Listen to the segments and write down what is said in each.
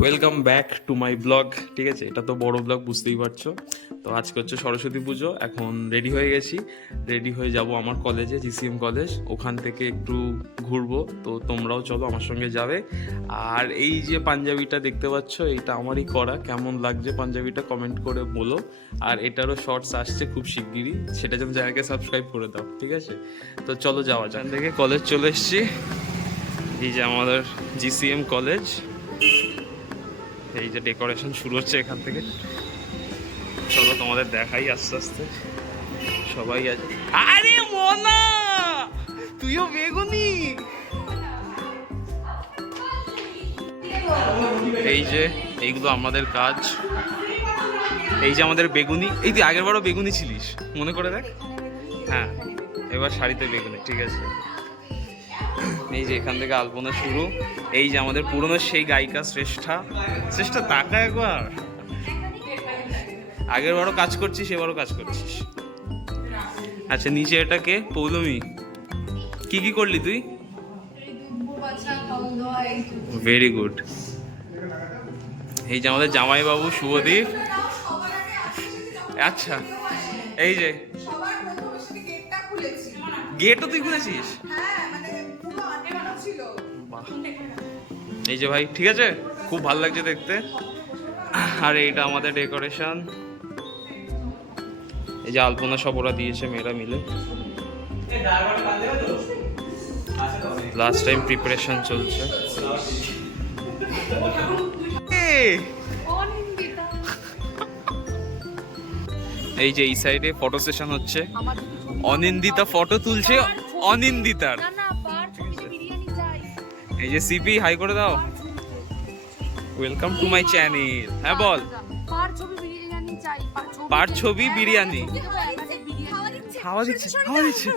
Welcome back to my blog. ঠিক আছে, এটা তো বড় ব্লগ, বুঝতেই পারছো। তো আজকে হচ্ছে সরস্বতী পুজো, এখন রেডি হয়ে গেছি। রেডি হয়ে যাব আমার কলেজে, জিসিএম কলেজ। ওখান থেকে একটু ঘুরবো, তো তোমরাও চলো আমার সঙ্গে যাবে। আর এই যে পাঞ্জাবিটা দেখতে পাচ্ছ, এটা আমারই করা। কেমন লাগছে পাঞ্জাবিটা কমেন্ট করে বলো। আর এটারও শর্টস আসছে খুব শিগগিরই, সেটা যেন চ্যানেলকে সাবস্ক্রাইব করে দাও, ঠিক আছে? তো চলো যাওয়া যাক। এখান থেকে কলেজ চলে এসেছি, এই যে আমাদের জিসিএম কলেজ। এই যে ডেকোরেশন শুরু হচ্ছে এখান থেকে, চলো তোমাদের দেখাই আস্তে আস্তে। সবাই আছে। আরে মোনা, তুইও বেগুনি। এই যে এইগুলো আমাদের কাজ। এই যে আমাদের বেগুনি, এই তুই আগের বারও বেগুনি ছিলিস, মনে করে দেখ। হ্যাঁ, এবার শাড়িতে বেগুনি, ঠিক আছে। এই যে এখান থেকে আলপনা শুরু। এই যে আমাদের পুরনো সেই গায়িকা শ্রেষ্ঠা। শ্রেষ্ঠা তাকা একবার, আগের বারও কাজ করছিস, এবারও কাজ করছিস। আচ্ছা, নিচে এটা কে? পৌলমি। কি কি করলি তুই? Very good. এই যে আমাদের জামাইবাবু শুভদীপ। আচ্ছা, এই যে গেটও তুই খুলেছিস? এই যে ভাই, ঠিক আছে, খুব ভালো লাগছে দেখতে। আর এইটা আমাদের ডেকোরেশন। এই যে আলপনা সব ওরা দিয়েছে, মেয়েরা মিলে। লাস্ট টাইম প্রিপারেশন চলছে। এই যে এই সাইডে ফটো সেশন হচ্ছে। অনিন্দিতা ফটো তুলছে অনিন্দিতার। এই যে সিপি, হাই করে দাও। Welcome to my channel. হ্যাঁ বল। পার ছবি বিরিয়ানি। খাওয়া দিচ্ছে, খাওয়া দিচ্ছে।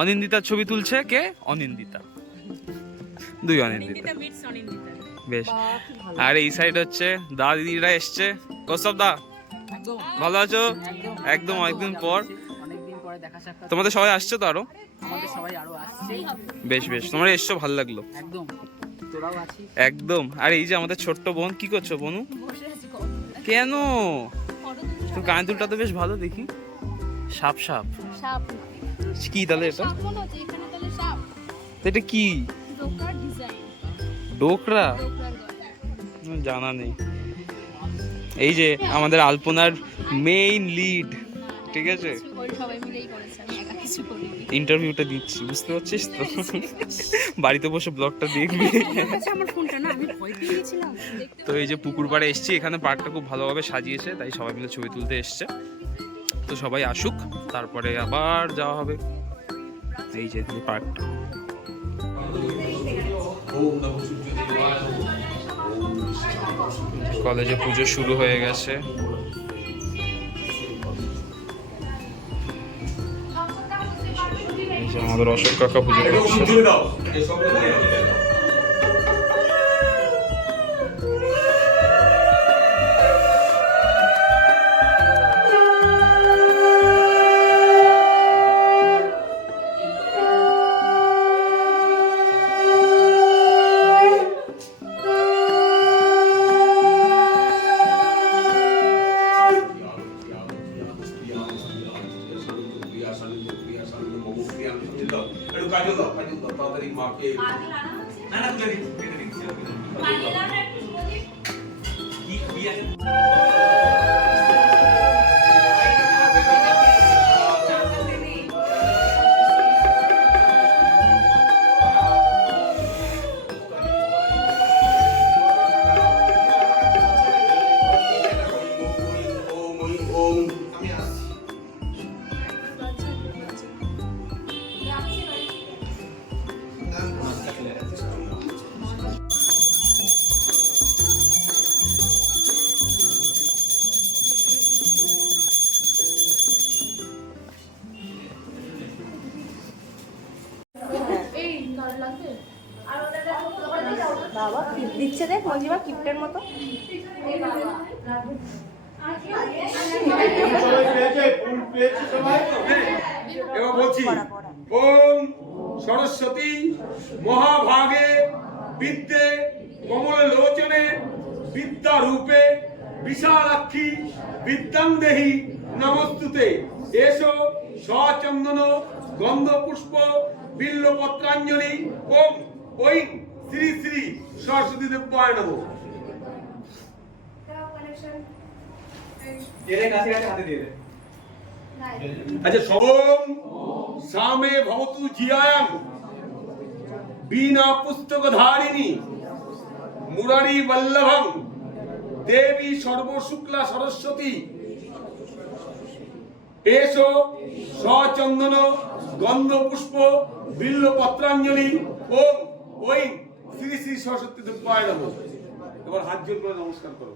অনিন্দিতার ছবি তুলছে কে? অনিন্দিতা, দুই অনিন্দিতা। বেশ। আর এই সাইড হচ্ছে দা দিদিরা এসছে। কৌস্তব দা, ভালো আছো? একদম অনেকদিন পর। তোমাদের সবাই আসছে তো আরো? বেশ বেশ, তোমরা এসছো, ভালো লাগলো একদম। আর এই যে আমাদের ছোট্ট বোন, কি করছো বনু? কেন তোর কান দুলটা তো বেশ ভালো দেখি। সাপ সাপ কি তাহলে এটা? এটা কি? ডোকরা? জানা নেই। এই যে আমাদের আলপনার মেইন লিড, ঠিক আছে। ইন্টারভিউটা দিচ্ছি, বুঝতে পারছিস তো? বাড়িতে বসে ব্লগটা দেখবি। তো এই যে পুকুর পাড়ে এসছি, এখানে পার্কটা খুব ভালোভাবে সাজিয়েছে, তাই সবাই মিলে ছবি তুলতে এসছে। তো সবাই আসুক, তারপরে আবার যাওয়া হবে। এই যে পার্কটা। কলেজে পুজো শুরু হয়ে গেছে। এই যে আমাদের অশোক কাকা পুজো করছে। বাবা দিচ্ছে, দেখ মঞ্জিমা কিপ্টের মতো। এবার বলছি, ওম সরস্বতী মহাভাগে বিদ্যে কমলে লোচ বিদ্যারূপে বিশালাক্ষী বিদ্যাং দেহি নমস্তুতে। এসো সচন্দন গন্ধপুষ্প বিল্বপত্রাঞ্জলি ওম ঐং শ্রী শ্রী সরস্বতী দেব্যায় নমঃ। আচ্ছা, ওম সামে ভবতু জিয়ায়াং বীণা পুস্তকধারিণী মুরারি বল্লভং দেবী সর্বশুক্লা সরস্বতী। এসো সচন্দন গন্ধপুষ্প বিল্বপত্রাঞ্জলি ওম ঐং শ্রী শ্রী সরস্বতী দেব্যায় নমঃ। এবার হাত জোড় করে নমস্কার করো।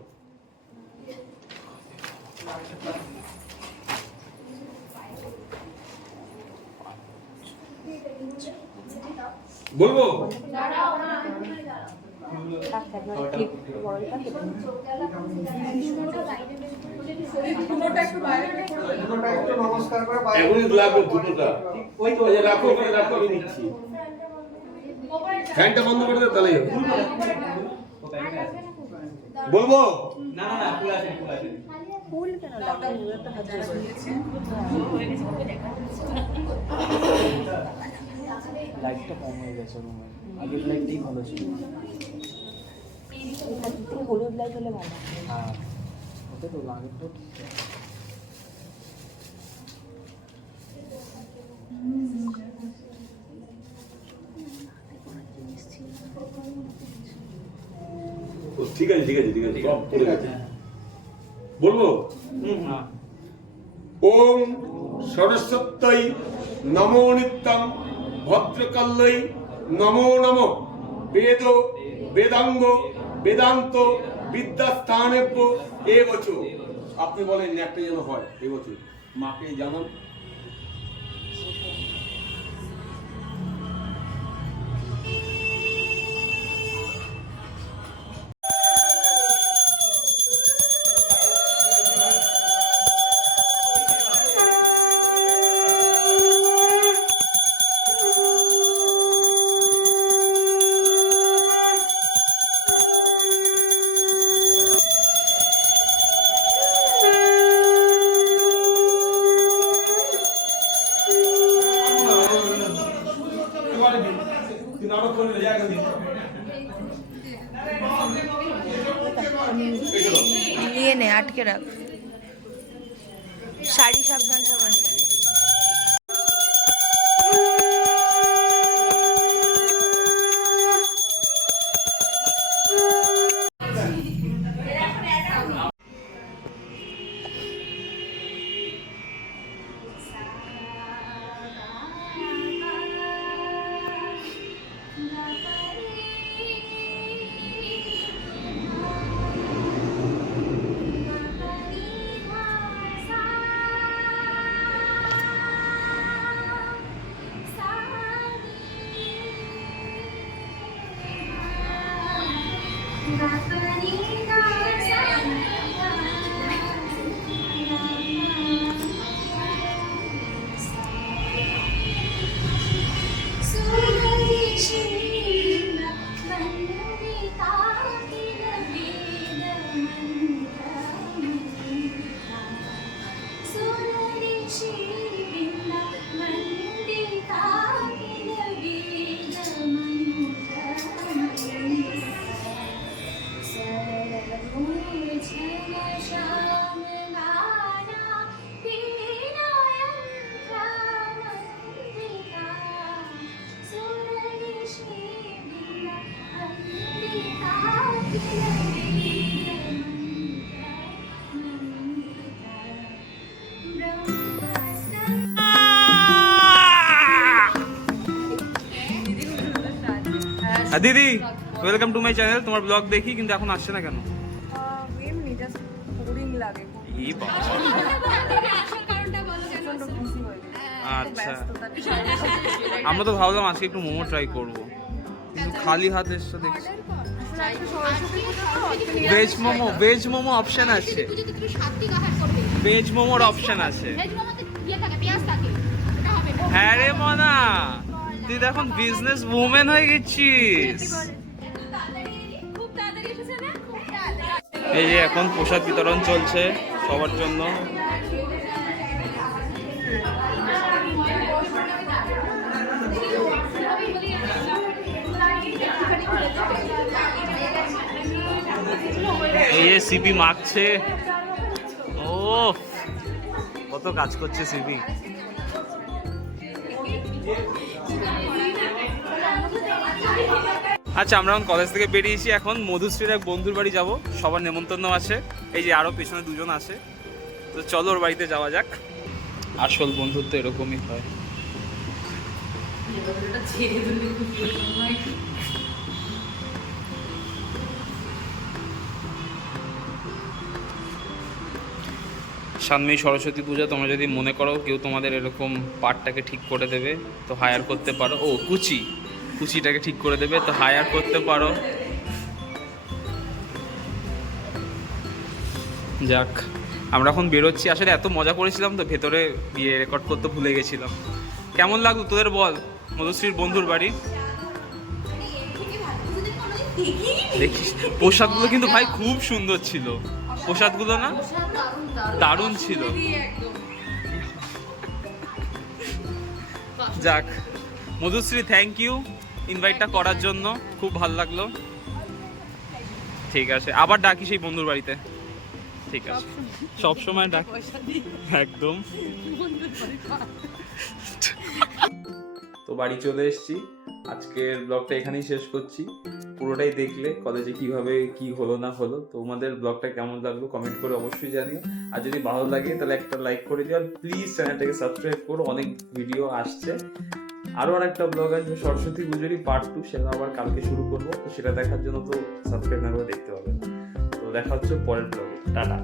বলবো এখনই লাগবে দুটোটা। ওই তো রাখো, ওখানে রাখো, আমি নিচ্ছি। ফ্যানটা বন্ধ করে দে, তাহলে বলবো। ফুল কেন লাগানো? লাইটটা কম হয়ে গেছে রুমে, আগের লাইটটাই ভালো ছিল। হলুদ লাইট হলে ভালো। হ্যাঁ, ওটা তো আগের তো ঠিক আছে, ঠিক আছে, ঠিক আছে, সব করে গেছে। বলবো ওম সরস্বত্যই নমো নিত্যং ভদ্রকাল্যই নমো নমঃ বেদ বেদাঙ্গ বেদান্ত বিদ্যাস্থানেভ্য এ বছর। আপনি বলেন একটা যেন হয় এই বছর, মাকে জানান। নিয়ে নে, আটকে রাখ। শাড়ি সাবধান সবাই। দিদি ওয়েলকাম টু মাই চ্যানেল। তোমার ব্লগ দেখি কিন্তু এখন আসছে না কেন? এমনি জাস্ট বোরিং লাগে। এই বাবা, আচ্ছা আমরা তো ভাবলাম আজকে একটু মোমো ট্রাই করব, কিন্তু খালি হাতে এসে দেখছি। Veg momo, veg momo option আছে, ভেজ মোমোর অপশন আছে। হ্যাঁ রে মনা, তুই তো এখন বিজনেস উমেন হয়ে গেছিস। এই যে এখন প্রসাদ বিতরণ চলছে সবার জন্য। এই যে সিপি মাখছে, ও কত কাজ করছে সিপি। আচ্ছা, আমরা এখন কলেজ থেকে বেরিয়েছি, এখন মধুশ্রীর এক বন্ধুর বাড়ি যাব, সবার নেমন্তন্ন আছে। এই যে আরো পেছনে দুজন আছে, তো চলো ওর বাড়িতে যাওয়া যাক। আসল বন্ধুত্ব এরকমই হয়। সামনেই সরস্বতী পূজা, তোমরা যদি মনে করো কেউ তোমাদের এরকম পার্টটাকে ঠিক করে দেবে তো হায়ার করতে পারো। ও কুচিটাকে ঠিক করে দেবে তো হায়ার করতে পারো। যাক, আমরা এখন বেরোচ্ছি। আসলে এত মজা করেছিলাম তো ভেতরে গিয়ে রেকর্ড করতে ভুলে গেছিলাম। কেমন লাগলো তোদের বল মধুশ্রীর বন্ধুর বাড়ি? দেখিস পোশাকগুলো কিন্তু ভাই খুব সুন্দর ছিল, পোশাকগুলো না দারুণ ছিল। যাক মধুশ্রী, থ্যাংক ইউ ইনভাইটটা করার জন্য, খুব ভালো লাগলো। ঠিক আছে, আবার ডাকি সেই বন্ধুর বাড়িতে। ঠিক আছে, সব সময় ডাক, একদম। তো বাড়ি চলে এসেছি, আজকের ব্লগটা এখানেই শেষ করছি। পুরোটাই দেখলে কলেজে কিভাবে কি হলো না হলো। তোমাদের ব্লগটা কেমন লাগলো কমেন্ট করে অবশ্যই জানিও। আর যদি ভালো লাগে তাহলে একটা লাইক করে দিও, আর প্লিজ চ্যানেলটাকে সাবস্ক্রাইব করো, অনেক ভিডিও আসছে। আরও আরেকটা ব্লগ আসবে সরস্বতী পুজোরই পার্ট 2, সেটা আবার কালকে শুরু করবো। তো সেটা দেখার জন্য তো সাবস্ক্রাইব না করে দেখতে হবে না। তো দেখা হচ্ছে পরের ব্লগে, টাটা।